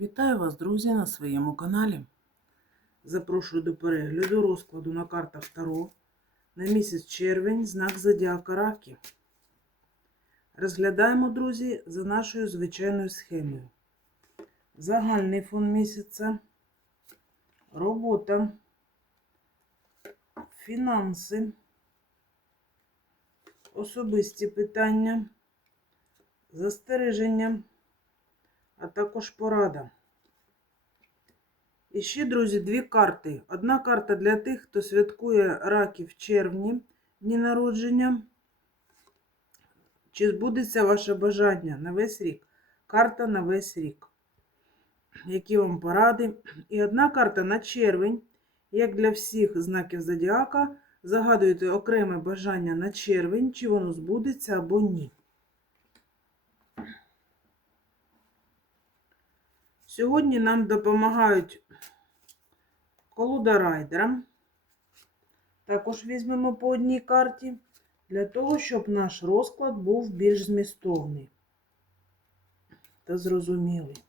Вітаю вас, друзі, на своєму каналі. Запрошую до перегляду розкладу на картах Таро на місяць червень, знак Зодіака Раки. Розглядаємо, друзі, за нашою звичайною схемою. Загальний фон місяця, робота, фінанси, особисті питання, застереження а також порада. І ще, друзі, дві карти. Одна карта для тих, хто святкує раки в червні, дні народження. Чи збудеться ваше бажання на весь рік? Карта на весь рік. Які вам поради? І одна карта на червень. Як для всіх знаків зодіака, загадуєте окреме бажання на червень, чи воно збудеться або ні. Сьогодні нам допомагають колода райдера. Також візьмемо по одній карті, для того, щоб наш розклад був більш змістовний та зрозумілий.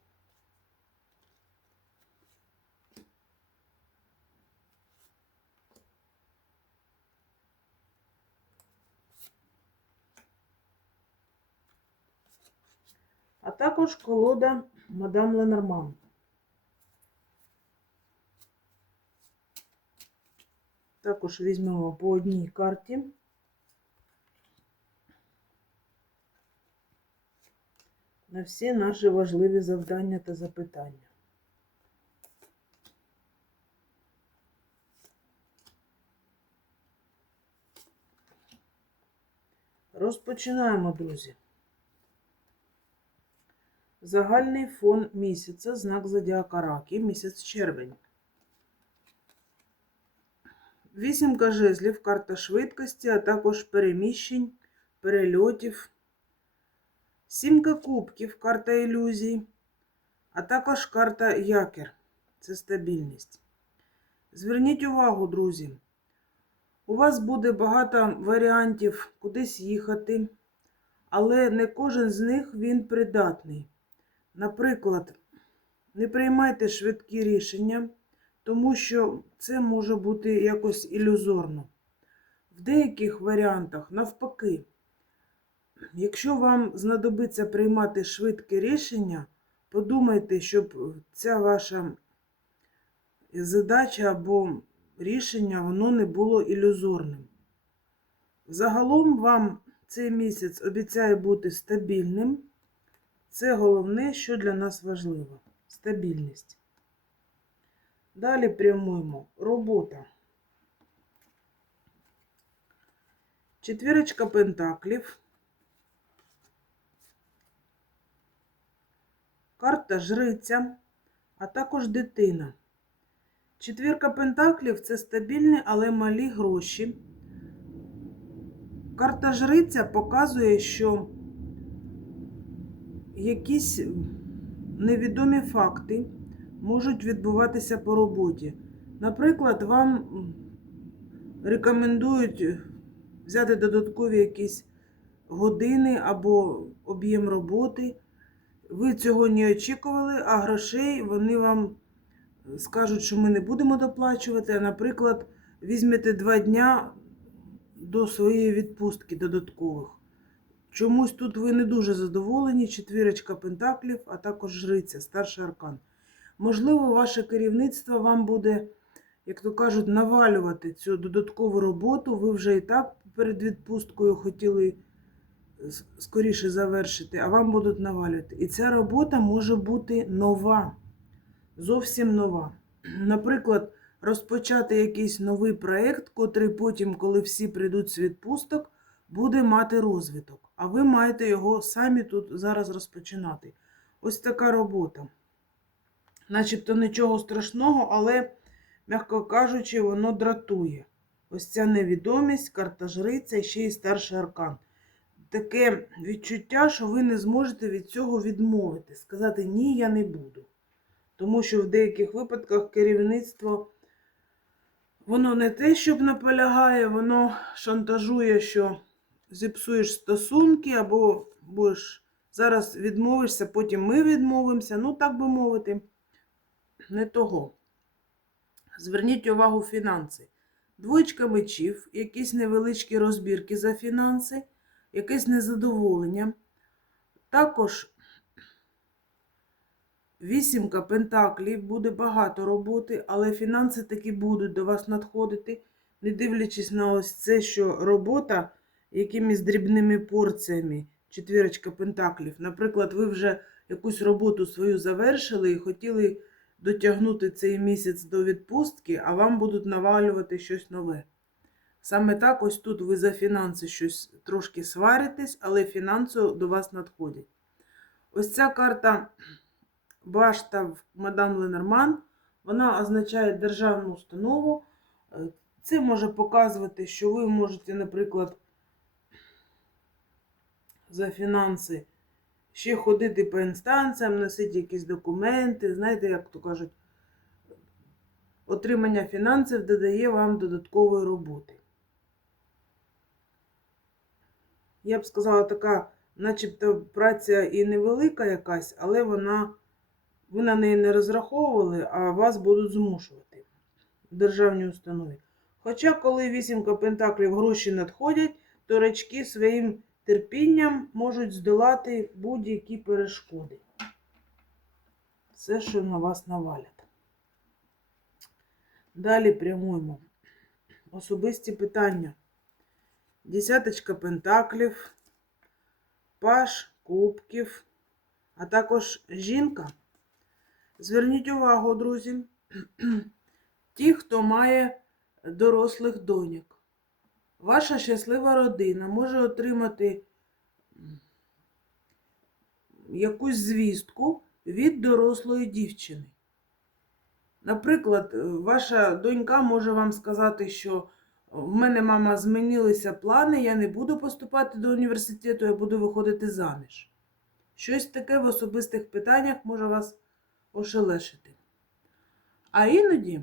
А також колода мадам Ленорман. Також візьмемо по одній карті. На всі наші важливі завдання та запитання. Розпочинаємо, друзі. Загальний фон місяця, знак зодіака Раки, місяць червень. Вісімка жезлів, карта швидкості, а також переміщень, перельотів. Сімка кубків, карта ілюзій, а також карта якір. Це стабільність. Зверніть увагу, друзі. У вас буде багато варіантів кудись їхати, але не кожен з них він придатний. Наприклад, не приймайте швидкі рішення, тому що це може бути якось ілюзорно. В деяких варіантах, навпаки, якщо вам знадобиться приймати швидке рішення, подумайте, щоб ця ваша задача або рішення воно не було ілюзорним. Загалом вам цей місяць обіцяє бути стабільним. Це головне, що для нас важливо стабільність. Далі прямуємо робота. Четвірочка пентаклів. Карта жриця, а також дитина. Четвірка пентаклів це стабільні, але малі гроші. Карта жриця показує, що якісь невідомі факти можуть відбуватися по роботі. Наприклад, вам рекомендують взяти додаткові якісь години або об'єм роботи. Ви цього не очікували, а грошей вони вам скажуть, що ми не будемо доплачувати. А, наприклад, візьмете два дня до своєї відпустки додаткових. Чомусь тут ви не дуже задоволені, четвірочка пентаклів, а також жриця, старший аркан. Можливо, ваше керівництво вам буде, як то кажуть, навалювати цю додаткову роботу. Ви вже і так перед відпусткою хотіли скоріше завершити, а вам будуть навалювати. І ця робота може бути нова, зовсім нова. Наприклад, розпочати якийсь новий проєкт, котрий потім, коли всі прийдуть з відпусток, буде мати розвиток. А ви маєте його самі тут зараз розпочинати. Ось така робота. Начебто нічого страшного, але, м'яко кажучи, воно дратує. Ось ця невідомість, карта жриця і ще й старший аркан. Таке відчуття, що ви не зможете від цього відмовити. Сказати ні, я не буду. Тому що в деяких випадках керівництво, воно не те, щоб наполягає, воно шантажує, що зіпсуєш стосунки або будеш Зараз відмовишся, потім ми відмовимося, ну так би мовити, не того. Зверніть увагу фінанси. Двоєчка мечів, якісь невеличкі розбірки за фінанси, якесь незадоволення. Також вісімка пентаклів, буде багато роботи, але фінанси таки будуть до вас надходити, не дивлячись на ось це, що робота якимись дрібними порціями, четвірочка пентаклів. Наприклад, ви вже якусь роботу свою завершили і хотіли дотягнути цей місяць до відпустки, а вам будуть навалювати щось нове. Саме так, ось тут ви за фінанси щось трошки сваритесь, але фінанси до вас надходять. Ось ця карта башта в мадам Ленорман, вона означає державну установу. Е, Це може показувати, що ви можете, наприклад, за фінанси ще ходити по інстанціям, носити якісь документи. Знаєте, як то кажуть, отримання фінансів додає вам додаткової роботи. Я б сказала, така, начебто, праця і невелика якась, але вона, ви на неї не розраховували, а вас будуть змушувати в державній установі. Хоча, коли вісімка пентаклів гроші надходять, то рачки своїм терпінням можуть здолати будь-які перешкоди. Все, що на вас навалять. Далі прямуємо. Особисті питання. Десяточка пентаклів, паш кубків, а також жінка. Зверніть увагу, друзі, ті, хто має дорослих доньок. Ваша щаслива родина може отримати якусь звістку від дорослої дівчини. Наприклад, ваша донька може вам сказати, що в мене мама змінилися плани, я не буду поступати до університету, я буду виходити заміж. Щось таке в особистих питаннях може вас ошелешити. А іноді,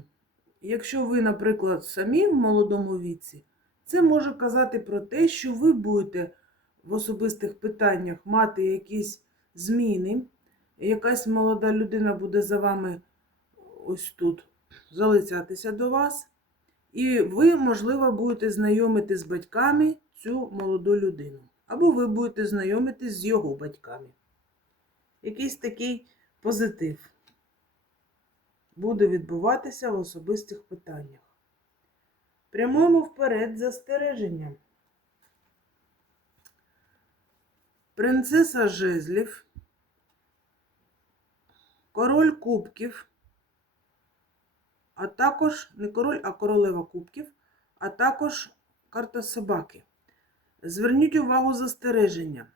якщо ви, наприклад, самі в молодому віці, це може казати про те, що ви будете в особистих питаннях мати якісь зміни, якась молода людина буде за вами ось тут залицятися до вас. І ви, можливо, будете знайомити з батьками цю молоду людину. Або ви будете знайомитись з його батьками. Якийсь такий позитив буде відбуватися в особистих питаннях. Прямуємо вперед застереження. Принцеса жезлів, король кубків а також не король, а королева кубків, а також карта собаки. Зверніть увагу застереження.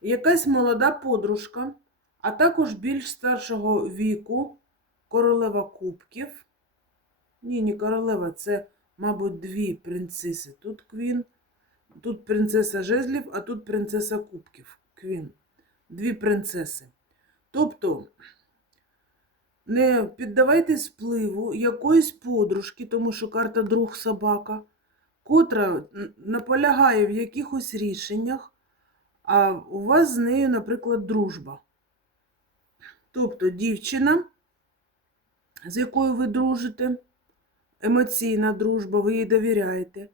Якась молода подружка, а також більш старшого віку, королева кубків. Ні, не королева, це, мабуть, дві принцеси. Тут квін, тут принцеса жезлів, а тут принцеса кубків. Квін. Дві принцеси. Тобто. Не піддавайтесь впливу якоїсь подружки, тому що карта друг собака, котра наполягає в якихось рішеннях, а у вас з нею, наприклад, дружба. Тобто дівчина, з якою ви дружите, емоційна дружба, ви їй довіряєте,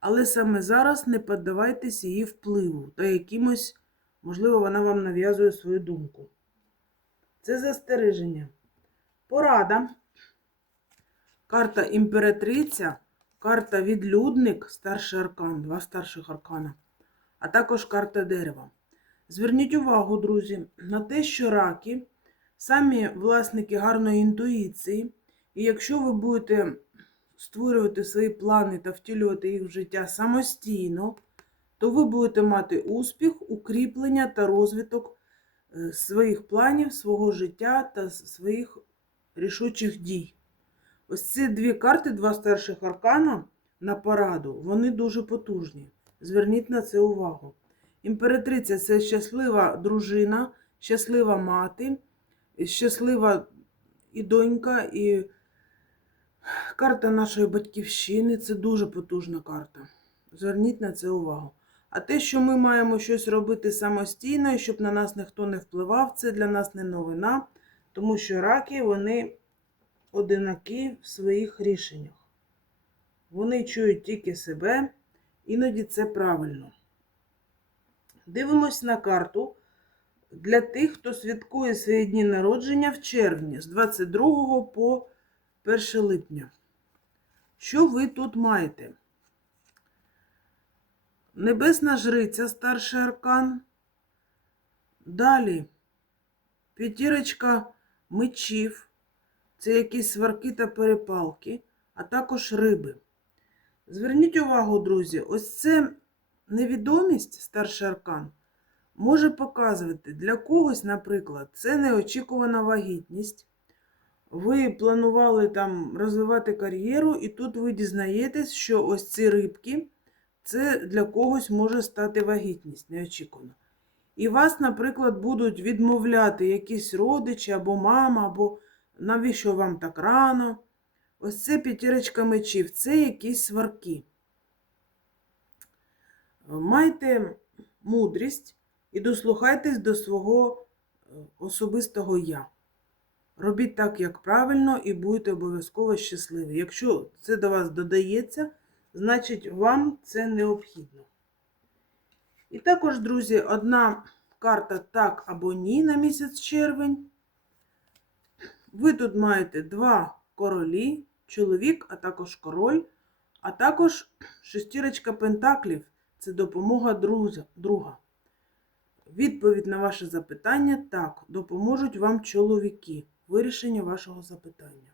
але саме зараз не піддавайтесь її впливу та якимось, можливо, вона вам нав'язує свою думку. Це застереження. Порада. Карта імператриця, карта відлюдник, старший аркан, два старших аркана, а також карта дерева. Зверніть увагу, друзі, на те, що раки самі власники гарної інтуїції, і якщо ви будете створювати свої плани та втілювати їх в життя самостійно, то ви будете мати успіх, укріплення та розвиток е, своїх планів, свого життя та своїх рішучих дій. Ось ці дві карти, два старших аркана на пораду, вони дуже потужні. Зверніть на це увагу. Імператриця це щаслива дружина, щаслива мати, щаслива і донька, і карта нашої батьківщини це дуже потужна карта. Зверніть на це увагу. А те, що ми маємо щось робити самостійно, і щоб на нас ніхто не впливав, це для нас не новина, тому що раки вони одинакі в своїх рішеннях. Вони чують тільки себе, іноді це правильно. Дивимось на карту для тих, хто святкує свої дні народження в червні з 22 по 1 липня. Що ви тут маєте? Небесна жриця, старший аркан. Далі п'ятірочка мечів. Це якісь сварки та перепалки, а також риби. Зверніть увагу, друзі, ось це невідомість, старший аркан, може показувати для когось, наприклад, це неочікувана вагітність. Ви планували там розвивати кар'єру, і тут ви дізнаєтесь, що ось ці рибки це для когось може стати вагітність неочікувано. І вас, наприклад, будуть відмовляти якісь родичі або мама, або навіщо вам так рано. Ось це п'ятірочка мечів, це якісь сварки. Майте мудрість і дослухайтесь до свого е, особистого я. Робіть так, як правильно, і будете обов'язково щасливі. Якщо це до вас додається, значить вам це необхідно. І також, друзі, одна карта так або ні на місяць червень. Ви тут маєте два королі, чоловік, а також король, а також шестірочка пентаклів це допомога друга. Відповідь на ваше запитання так, допоможуть вам чоловіки в вирішенні вашого запитання.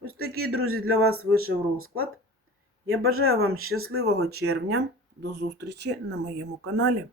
Ось такий, друзі, для вас вийшов розклад. Я бажаю вам щасливого червня. До зустрічі на моєму каналі.